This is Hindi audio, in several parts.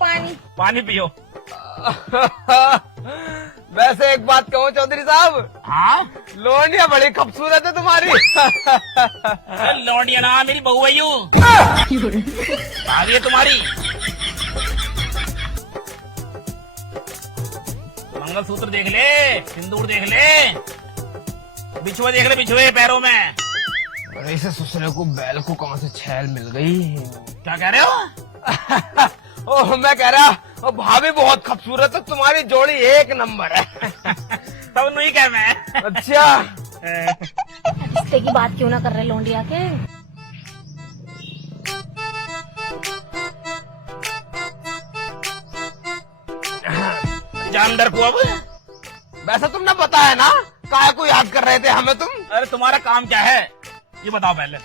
पानी। पानी पियो। वैसे एक बात कहूँ चौधरी साहब। हाँ लोनिया बड़ी खूबसूरत है तुम्हारी। लौंडिया ना मेरी बहू है यू। आ रही है तुम्हारी। मंगलसूत्र देख ले, सिंदूर देख ले, बिछुआ देख ले, बिछुए पैरों में। ऐसे ससुरे को बैल को कहाँ से छैल मिल गई। क्या कह रहे हो? ओह मैं कह रहा ओ भाभी बहुत खूबसूरत है, तुम्हारी जोड़ी एक नंबर है। तब नहीं कह मैं। अच्छा रिश्ते की बात क्यों ना कर रहे लौंडिया के। जान अंदर को अब। वैसे तुमने बताया ना काहे को याद कर रहे थे हमें तुम। अरे तुम्हारा काम क्या है ये बताओ पहले।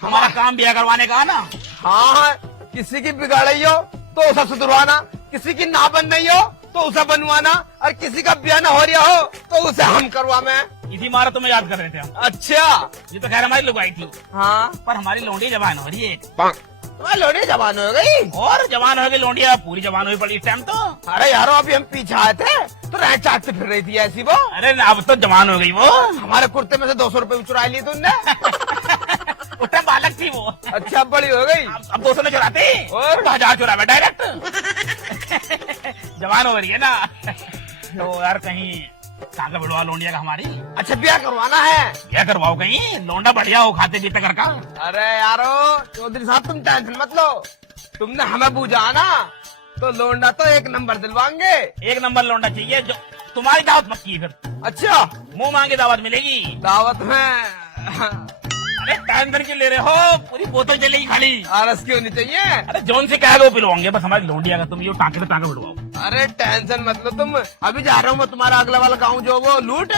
हमारा काम ब्याह करवाने का ना। हाँ किसी की बिगाड़ी हो तो उसे सुधरवाना, किसी की ना बन रही हो तो उसे बनवाना, और किसी का ब्याह ना हो रहा हो तो उसे हम करवा में। इसी मारा तुम्हें याद कर रहे थे हम। अच्छा ये तो खैर हमारी लुगाई थी, हाँ पर हमारी लोंडी जवान हो रही है। तुम्हारी लोड़ी जवान हो गई। और जवान हो गई लोंडिया, पूरी जवान हुई पड़ी इस टाइम तो। अरे यारो अभी हम पीछे आए थे तो रह चाटते फिर रही थी ऐसी वो। अरे अब तो जवान हो गई वो। हमारे कुर्ते में से 200 रुपए चुरा लिए तुमने। उस टाइम बालक थी वो। अच्छा बड़ी हो गई। अब 200 ने चुराते और 1000 चुरा डायरेक्ट। जवान हो रही है ना। तो यार कहीं टांका बिड़वा लोंडिया का हमारी। अच्छा ब्याह करवाना है। क्या करवाओ कहीं लोंडा बढ़िया हो खाते पीते घर का। अरे यारो चौधरी साहब तुम टेंशन मत लो, तुमने हमें पूछा ना तो लोंडा तो एक नंबर दिलवाएंगे। एक नंबर लोंडा चाहिए जो तुम्हारी दावत पक्की है फिर। अच्छा मुंह मांगे दावत मिलेगी। दावत में अरे टेंशन क्यों ले रहे हो, पूरी बोतल चलेगी खाली। आरस क्यों नहीं चाहिए। अरे जोन से कह दो पिलवाओगे, बस हमारी लोंडिया का तुम ये टांके पे टांका बिड़वाओ। अरे टेंशन मत लो तुम, अभी जा रहा हूँ मैं तुम्हारा अगला वाला गाँव जो वो लूट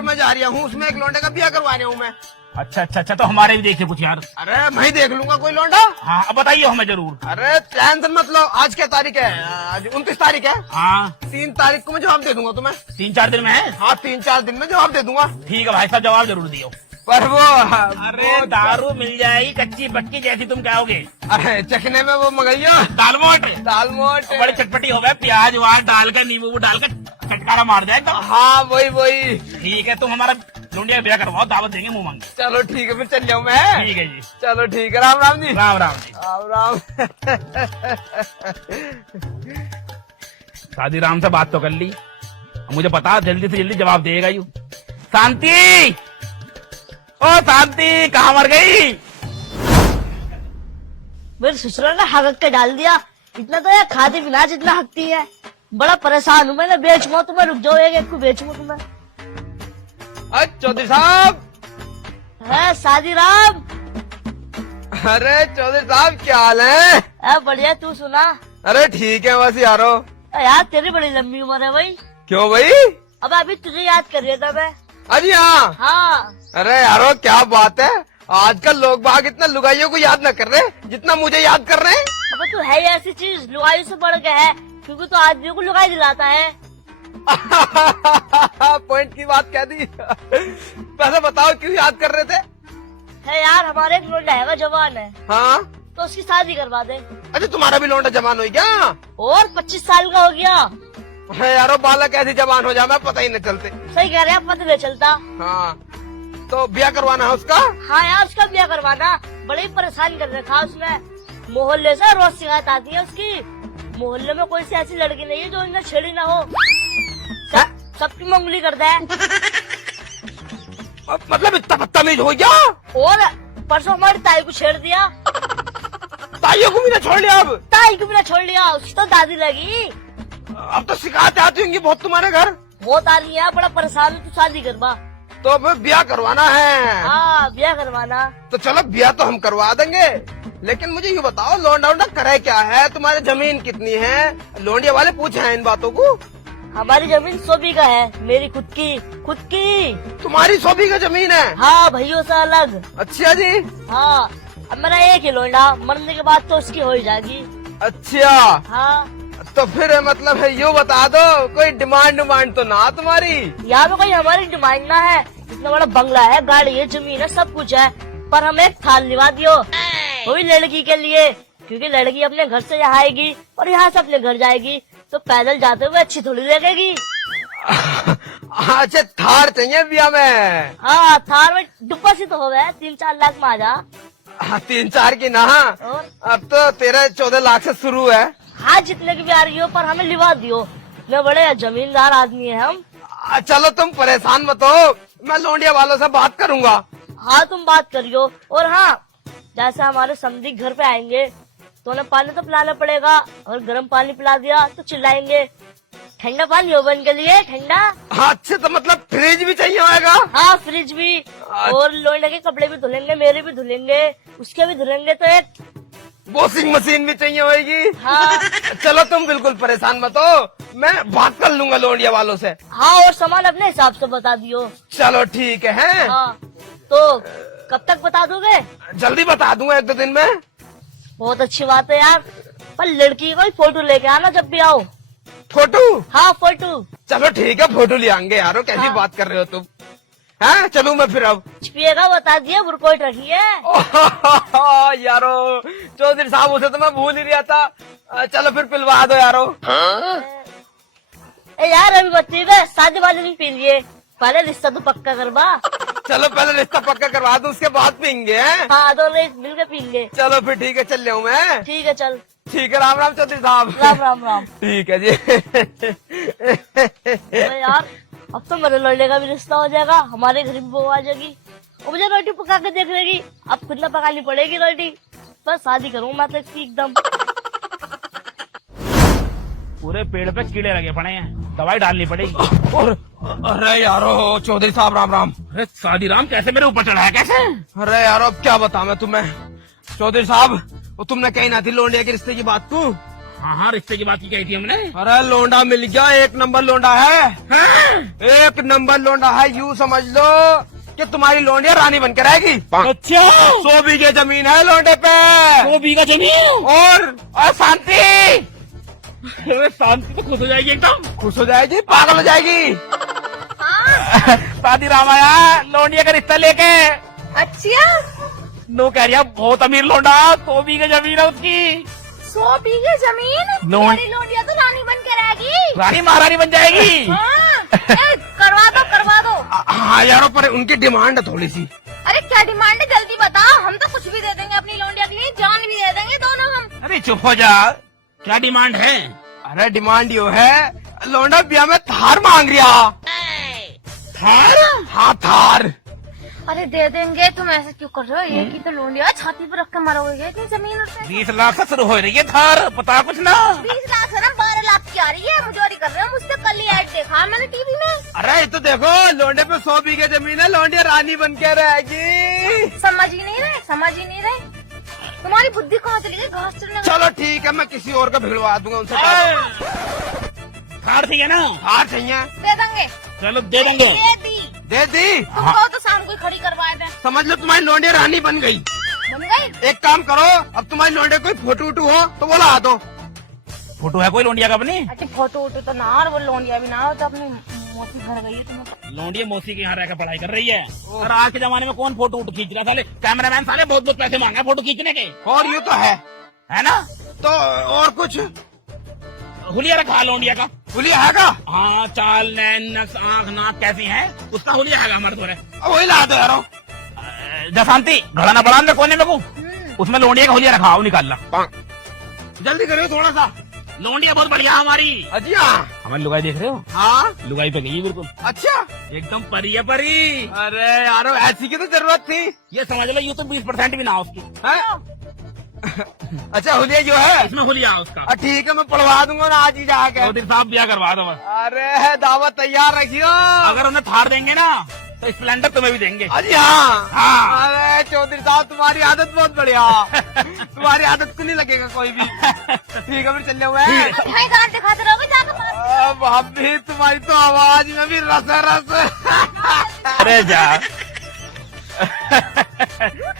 में जा रही हूँ, उसमें एक लोंडे का ब्याह करवा रहा हूँ मैं। अच्छा अच्छा अच्छा, तो हमारे भी देखिए कुछ यार। अरे मैं ही देख लूंगा कोई लोंडा। हाँ अब बताइए हमें जरूर। अरे टेंशन मत लो, आज क्या तारीख है, आज 29 तारीख है। हाँ 3 तारीख को मैं जवाब दे दूंगा तुम्हें। 3-4 दिन में है। हाँ 3-4 दिन में जवाब दे दूंगा। ठीक है भाई साहब जवाब जरूर दियो। पर वो अरे दारू मिल जाएगी कच्ची पक्की जैसी तुम कहोगे। अरे चखने में वो मंगैया दाल मोट बड़ी चटपटी हो गए, प्याज वार डालकर नींबू डालकर चटकारा मार जाए एकदम। हाँ वही। ठीक है तुम हमारा लोंडिया ब्याह करवाओ, दावत देंगे मुंह मांगे। चलो ठीक है फिर चल जाऊँ मैं। ठीक है जी। चलो ठीक है, राम राम जी। राम राम जी। राम शादी राम से बात तो कर ली, मुझे पता जल्दी से जल्दी जवाब देगा यू। शांति, ओ शांति कहाँ मर गई। मेरे ससुराल ने हक के डाल दिया, इतना तो यार खाती बिना जितना हकती है। बड़ा परेशान हूँ मैं, बेचूंगा तुम्हें, रुक जाओ एक को बेचूंगा तुम्हें। चौधरी साहब। है शादी राम। अरे चौधरी साहब क्या हाल है। बढ़िया, तू सुना। अरे ठीक है बस यारो। यार तेरी बड़ी लंबी उम्र है भाई। क्यों भाई। अब अभी तुझे याद कर रहा था मैं। अजी हाँ। हाँ अरे यारो क्या बात है, आजकल लोग बाग इतना लुगाइयों को याद न कर रहे जितना मुझे याद कर रहे हैं। अब तू है ही ऐसी चीज, लुगाई से बढ़ के है, क्योंकि तू आदमियों को लुगाई दिलाता है। पॉइंट की बात कह दी। वैसे बताओ क्यों याद कर रहे थे। है यार हमारे एक लोंडा है, जवान है। हाँ तो उसकी शादी करवा दे। अच्छा तुम्हारा भी लोंडा जवान हो गया। और 25 साल का हो गया। है यारो बालक ऐसे जवान हो जाए पता ही न चलते। सही कह रहे हैं, पता नहीं चलता। हाँ तो ब्याह करवाना है उसका। हाँ यार उसका ब्याह करवाना, बड़े ही परेशान कर रखा उसने। मोहल्ले से रोज शिकायत आती है उसकी। मोहल्ले में कोई सी ऐसी लड़की नहीं है जो इन्हें छेड़ी ना हो, सबकी मंगली करता है। मतलब इतना बदतमीज हो गया। और परसों हमारी ताई को छेड़ दिया। ताइयों को भी ना छोड़ लिया। अब ताई को भी ना छोड़ लिया, उसकी तो दादी लगी। अब तो शिकायत आती होंगी बहुत तुम्हारे घर। बहुत आ रही है, बड़ा परेशान है, तू शादी करवा। तो अब ब्याह करवाना है। हाँ ब्याह करवाना। तो चलो ब्याह तो हम करवा देंगे, लेकिन मुझे ये बताओ लोंडा वोंडा करे क्या है, तुम्हारी जमीन कितनी है। लोंडिया वाले पूछे हैं इन बातों को। हमारी जमीन 100 बीघा है, मेरी खुद की। तुम्हारी 100 बीघा जमीन है। हाँ भैयों से अलग। अच्छा जी। हाँ अब मेरा एक ही लोंडा, मरने के बाद तो उसकी हो ही जाएगी। अच्छा हाँ तो फिर मतलब है यूँ बता दो, कोई डिमांड तो ना तुम्हारी। यहाँ पे कोई हमारी डिमांड ना है, इतना बड़ा बंगला है, गाड़ी है, जमीन है, सब कुछ है, पर हमें एक थाल निभा दियो। कोई लड़की के लिए क्योंकि लड़की अपने घर से यहाँ आएगी और यहाँ से अपने घर जाएगी, तो पैदल जाते हुए अच्छी थोड़ी लगेगी। अच्छा थार चाहिए बिया में? हाँ, थार में डुब्बा सी तो हो गया, 3-4 लाख में आ जा। 3-4 की ना, और अब तो 13-14 लाख से शुरू है। हाँ, जितने की भी आ रही हो, पर हमें लिवा दियो, मैं बड़े जमींदार आदमी है हम। चलो तुम परेशान मत हो, मैं लौंडिया वालों से बात करूंगा। हाँ, तुम बात करियो। और हाँ, जैसे हमारे समधी घर पे आएंगे तो उन्हें पानी तो पिलाना पड़ेगा, और गर्म पानी पिला दिया तो चिल्लाएंगे ठंडा पानी हो बन के लिए ठंडा। हाँ, अच्छा तो मतलब फ्रिज भी चाहिए होगा? हाँ, फ्रिज भी, और लोंडे के कपड़े भी धुलेंगे, मेरे भी धुलेंगे, उसके भी धुलेंगे, तो एक वॉशिंग मशीन भी चाहिए होगी। हाँ। चलो तुम बिल्कुल परेशान मत हो, मैं बात कर लूंगा लौंडिया वालों से। हाँ, और सामान अपने हिसाब से बता दियो। चलो ठीक है। हाँ, तो कब तक बता दोगे? जल्दी बता दूंगा, 1-2 दिन में। बहुत अच्छी बात है यार, पर लड़की को फोटो लेके आना जब भी आओ। फोटो? हाँ, फोटो। चलो ठीक है, फोटो ले आएंगे यारो, कैसी हाँ। बात कर रहे हो तुम? हाँ, चलूं मैं फिर अब? पिएगा बता दिया, बुरकोट रखी है। यारो चौधरी साहब, उसे तो मैं भूल ही रहा था। चलो फिर पिलवा दो यारो। ए यार, अभी बच्चे का शादी वादी नहीं पी लिए, पहले रिश्ता तो पक्का करवा। चलो पहले रिश्ता पक्का करवा दो, उसके बाद पीएंगे। हाँ, दोनों मिल के पीएंगे। चलो फिर ठीक है, चल रहा हूँ मैं। ठीक है, चल। ठीक है, राम राम चौधरी साहब। राम राम राम। ठीक है जी। अरे यार, अब तो मेरे लड़ने का भी रिश्ता हो जाएगा, हमारे घर भी बहू आ जाएगी, और मुझे रोटी पका के देख लेगी। अब खुद ना पकानी पड़ेगी रोटी, बस शादी करूँ मैं तो इसकी एकदम। पूरे पेड़ पे कीड़े लगे पड़े हैं, दवाई डालनी पड़ेगी। और अरे यारो चौधरी साहब, राम राम। अरे शादी राम, कैसे मेरे ऊपर चढ़ा है, कैसे? अरे यारो अब क्या बताऊं मैं तुम्हें। चौधरी साहब, वो तुमने कही ना थी लोंडिया के रिश्ते की बात को? हाँ हाँ, रिश्ते की बात की कही थी हमने। अरे लोंडा मिल गया, 1 नंबर लोंडा है। हाँ? 1 नंबर लोंडा है, यूँ समझ लो कि तुम्हारी लोंडिया रानी बन के रहेगी। अच्छा, 100 बीघे जमीन है लोंडे पे। 100 बीघा जमीन। और शांति, अरे शांति तो खुश हो जाएगी, एकदम खुश हो जाएगी, पागल हो जाएगी। शादी राम आया लोंडिया का रिश्ता लेके। अच्छा, नो कह रही बहुत अमीर लोंडा, 100 बीघे जमीन है उसकी। 100 बीघे जमीन, तुम्हारी लोंडिया तो रानी बन के रहेगी, रानी महारानी बन जाएगी। हाँ। करवा दो, करवा दो। हाँ यारो, पर उनकी डिमांड है थोड़ी सी। अरे क्या डिमांड है, जल्दी बताओ, हम तो कुछ भी दे देंगे अपनी लोंडिया के लिए, जान भी दे देंगे दोनों हम। अरे चुप हो जा, क्या डिमांड है? अरे डिमांड यो है, लोंडा ब्याह में थार मांग रहा। थार? हाँ थार। अरे दे देंगे, तुम ऐसे क्यों कर रहे हो? एक ही तो लोंडिया, छाती पर रख के मरोगे इतनी जमीन। 20 लाख से शुरू हो रही है थार, पता कुछ ना। 20 लाख से ना 12 लाख की आ रही है, मुझे कर रहे हो मुझसे। कल ही ऐड देखा मैंने टीवी में। अरे ये तो देखो, लोंडे पे 100 बीघे जमीन है, लोंडिया रानी बन के रहेगी। समझ ही नहीं रहे, समझ ही नहीं रहे, तुम्हारी बुद्धि कहाँ चली गई? घास चढ़ने। चलो ठीक है, मैं किसी और का भिड़वा दूंगा उनसे। थार ठीक है ना? थार चाहिए, दे देंगे। चलो दे देंगे। दे दी, दे दी। तुम कहो तो शाम को ही खड़ी करवाए थे। समझ लो तुम्हारी लोंडिया रानी बन गई। बन गई। एक काम करो, अब तुम्हारी लोंडे कोई फोटो वोटो हो तो बोला आ दो। फोटो है कोई लोंडिया का अपनी? अच्छा, फोटो वोटो तो ना, और वो लोंडिया भी ना हो तो अपनी मोती भर गई है तुम्हें। लोंडिया मौसी के यहाँ रहकर पढ़ाई कर रही है, और आज के जमाने में कौन फोटो वोटो खींच रहा? साले कैमरामैन साले बहुत बहुत पैसे मांगा फोटो खींचने के। और यूँ तो है ना? तो और कुछ हुलिया रखा लोंडिया का। हुलिया है? हाँ, चाल नैन नक्श आँख नाक कैसी है, उसका हुलिया है हमारे द्वारा। वही ला दो यारो। जशांति, घड़ाना बड़ा अंदर कोने में को, उसमें लोंडिया का हुलिया रखा, निकाल ला। जल्दी करो थोड़ा सा। लोंडिया बहुत बढ़िया हमारी। अच्छा, हमारी लुगाई देख रहे हो? हाँ लुगाई पे गई बिल्कुल, अच्छा। एकदम परी है परी। अरे यारो, ऐसी की तो जरूरत थी। ये समझ लो, ये तो 20% भी ना उसकी। है? अच्छा, हुलिया जो है इसमें हुलिया है उसका। ठीक है, मैं पढ़वा दूंगा ना आज ही जाके। चौधरी साहब ब्याह करवा दो बस। अरे दावत तैयार रखियो। अगर उन्हें थार देंगे ना तो स्प्लेंडर तुम्हें भी देंगे। अजी हाँ। हाँ। अरे चौधरी साहब, तुम्हारी आदत बहुत बढ़िया। तुम्हारी आदत को नहीं लगेगा कोई भी। ठीक है, फिर चल रहे हुए। भाई दांत दिखाते रहोगे जाकर। भाभी, तुम्हारी तो आवाज में भी रस है, रस। अरे जा।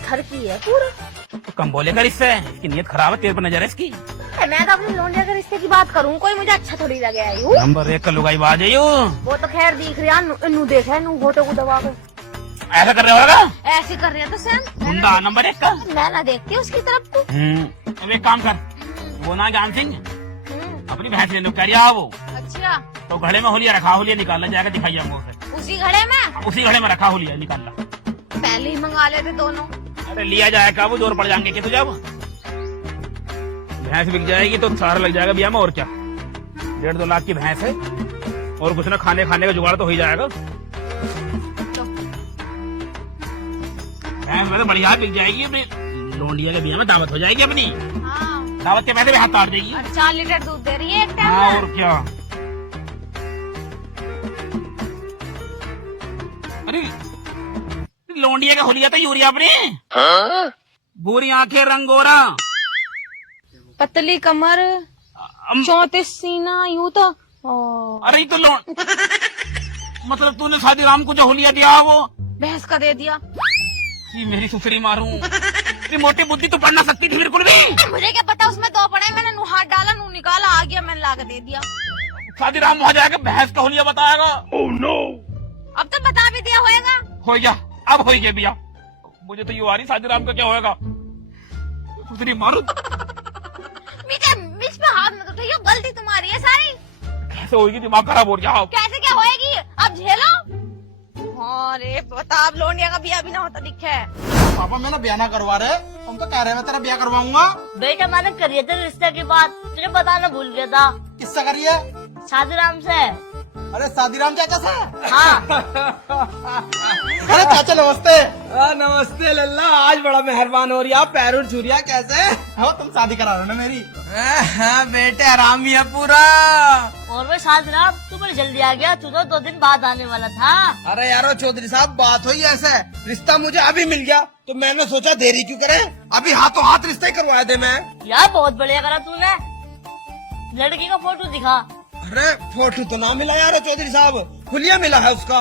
घर की है पूरा। तो कम बोले कर इससे, इसकी नीयत खराब है, तेरे पर नजर है इसकी। मैं तो अपनी लोंडिया के रिश्ते की बात करूँ, कोई मुझे अच्छा थोड़ी लगे आई हूँ। नंबर 1 का लुगाई बाज है यू। वो तो खैर दिख रहा, नू देखे नू घोटो को दबा के। ऐसा कर रहे होगा ऐसे कर रही है तो सेम। गुंडा नंबर 1 का। मैं ना देखती उसकी तरफ को। तुम एक काम कर, वो ना ज्ञान सिंह अपनी भैंस ले लो, कह रहा वो अच्छा, तो घड़े में होलिया रखा, होलिया निकालना जाएगा, दिखाइए हमको फिर। उसी घड़े में उसी घड़े में रखा होलिया निकालना। पहले ही मंगा लेते दोनों। अरे लिया जाएगा, वो जोर पड़ जाएंगे कि तुझे, भैंस बिक जाएगी तो सारा लग जाएगा भैया में, और क्या 1.5-2 लाख की भैंस है, और कुछ ना खाने का जुगाड़ तो हो ही जाएगा। भैंस में तो बढ़िया बिक जाएगी, अपनी लोंडिया के भैया में दावत हो जाएगी अपनी। हाँ। दावत के पैसे भी हाथ ताड़ देगी। 4 लीटर दूध दे रही है एक टाइम हाँ में। और क्या। अरे लोंडिया का होलिया तो यूरिया अपनी, गोरी आंखें रंग गोरा, पतली कमर, 34 सीना, यूं तो। अरे तो मतलब तूने शादी राम को जो होलिया दिया वो भैंस का दे दिया। ये मेरी सुसरी मारूं, इतनी मोटी बुद्धि तो पढ़ ना सकती थी बिल्कुल भी। मुझे क्या पता, उसमें 2 पड़े, मैंने नू हाथ डाला, नू निकाला, आ गया, मैंने लाके दे दिया। शादी राम हो जाएगा, भैंस का होलिया बताएगा। ओह नो, अब तो बता भी दिया होएगा। हो गया, अब हो गया भैया, मुझे तो ये आ रही शादी राम का क्या होएगा, सुसरी मारू। बीच में हाथ मत उठाइए, गलती तुम्हारी है सारी। कैसे होगी, दिमाग खराब हो गया। कैसे क्या होएगी, अब झेलो। अरे बता, अब लोंडिया का बिया भी ना होता दिखे। पापा मैं ना ब्याह ना करवा रहे, हम तो कह रहे हैं मैं तेरा ब्याह करवाऊंगा। बेटा मैंने करिए थे रिश्ते की बात, तुझे बताना भूल गया था। किससे करिए? शादी राम से। अरे शादीराम चाचा से? हाँ। अरे चाचा नमस्ते। नमस्ते लल्ला, आज बड़ा मेहरबान हो रही आप, पैरों छुरिया कैसे हो? तुम शादी करा रहे हो ना मेरी? हाँ बेटे आराम ही है पूरा। और वो शादी राम तू बड़ी जल्दी आ गया, तू तो 2 दिन बाद आने वाला था। अरे यारो चौधरी साहब, बात हुई ऐसे, रिश्ता मुझे अभी मिल गया तो मैंने सोचा देरी क्यों करें, अभी हाथों हाथ रिश्ता ही करवाया दे मैं। यार बहुत बढ़िया करा तूने, लड़की का फोटो दिखा। अरे फोटो तो ना मिला यार चौधरी साहब, हुलिया मिला है उसका।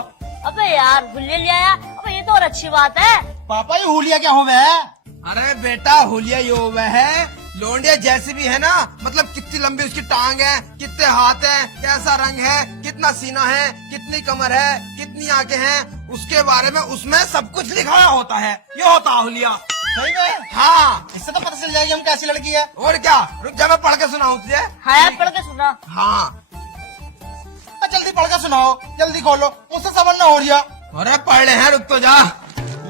अबे यार हुलिया ले आया, अबे ये तो और अच्छी बात है। पापा ये हुलिया क्या हो गया है? अरे बेटा हुलिया ये हो गया है, लोंडिया जैसी भी है ना, मतलब कितनी लंबी उसकी टांग है, कितने हाथ है, कैसा रंग है, कितना सीना है, कितनी कमर है, कितनी आंखें हैं, उसके बारे में उसमें सब कुछ लिखा होता है, ये होता है हुलिया। सही में? हाँ, इससे तो पता चल जाएगी हम कैसी लड़की है। और क्या, रुक जा मैं पढ़ के सुनाऊं तुझे। हाँ यार पढ़ के सुना। हाँ जल्दी पढ़ के सुनाओ, जल्दी खोलो, मुझसे समझ ना हो रहा। अरे पढ़ ले हैं, रुक तो जा।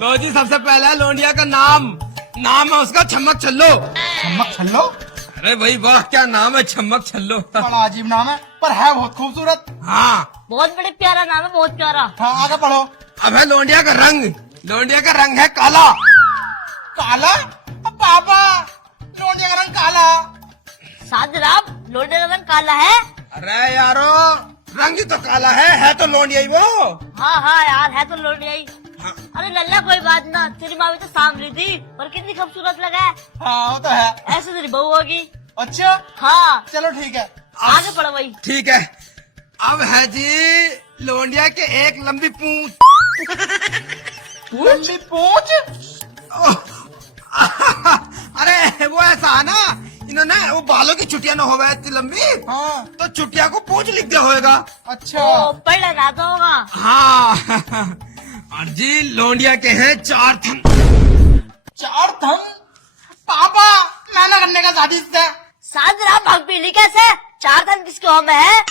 लो जी सबसे पहला लोंडिया का नाम है उसका छम्मक छल्लो। छम्मक छल्लो? अरे भाई वाह क्या नाम है, छम्मक छल्लो। बड़ा अजीब नाम है, पर है बहुत खूबसूरत। हाँ बहुत बड़े प्यारा नाम है, बहुत प्यारा। हाँ आगे पढ़ो। अब है लोंडिया का रंग, लोंडिया का रंग है काला। काला? पापा लोंडिया का रंग काला? शादी राम लोंडे का रंग काला है? अरे यारो रंग ही तो काला है तो लोंडिया ही वो। हाँ यार है तो लोंडिया ही। हाँ। अरे लल्ला कोई बात ना, तेरी माँ भी तो सांवली थी और कितनी खूबसूरत लगा है। हाँ वो तो है। ऐसे तेरी बहू होगी। अच्छा हाँ चलो ठीक है, आगे पढ़ो भाई। ठीक है। अब है जी लोंडिया के एक लंबी पूंछ। लंबी पूंछ? अरे वो ऐसा है ना, इन्होंने वो बालों की छुट्टियां न हो गए इतनी लंबी। हाँ। तो छुट्टियां को पूंछ लिख दिया होगा। अच्छा पढ़ लेना तो होगा। हाँ और जी लोंडिया के हैं 4 थन। 4 थन? पापा मैं ना करने का शादी से। शादी राम भाग पीली कैसे, 4 दिन किसके हो में है?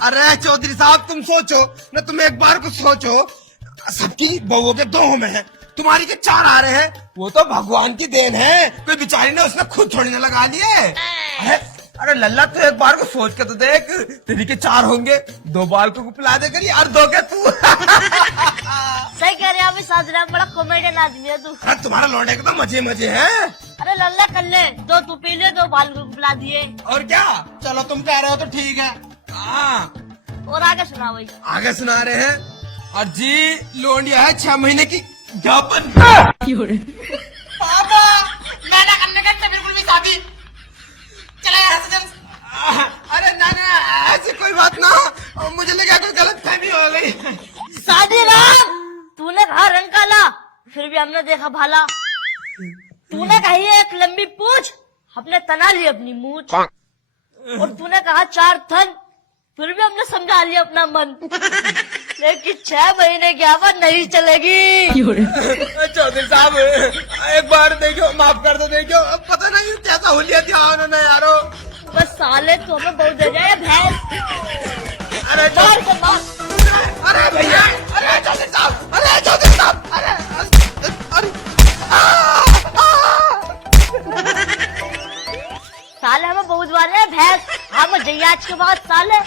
अरे चौधरी साहब तुम सोचो न, तुम एक बार कुछ सोचो, सबकी बहुओं के 2 में है, तुम्हारी के 4 आ रहे हैं, वो तो भगवान की देन है, कोई बेचारी ने उसने खुद थोड़ी ना लगा लिए। अरे लल्ला तू एक बार को सोच के तो देख, तेरी के 4 होंगे, 2 बाल को पिला दे करी और 2 के तू। सही कह रहे हैं, शादी राम बड़ा कॉमेडियन आदमी है तू। अरे तुम्हारा लौटे के तो मजे हैं। अरे लल्ला कर ले, 2 तू पी ले, 2 बाल को पिला दिए। और क्या, चलो तुम कह रहे हो तो ठीक है। हाँ और आगे सुना भाई। आगे सुना रहे हैं। और जी लोंडिया है 6 महीने की जापन। पापा मैं ना करने का बिल्कुल भी शादी, चला यहाँ से जल्द। अरे ना ऐसी कोई बात ना, मुझे लगा कोई गलत फहमी हो गई। शादी राम तूने कहा रंग काला, फिर भी हमने देखा भाला। तूने कही एक लंबी पूंछ, हमने तना ली अपनी मूंछ। और तूने कहा 4 थन, फिर भी हमने समझा लिया अपना मन। लेकिन 6 महीने की आवाज नहीं चलेगी। चौधरी साहब एक बार देखो, माफ कर दो, देखो पता नहीं कैसा हुलिया दिया उन्होंने यारो। बस साले तो हमें बहुत दे जाए भैंस। अरे मार के मार। अरे भैया, अरे चौधरी साहब, अरे चौधरी साहब, अरे साले हमें बहुत बार है भैंस, हम जयाज के बाद साले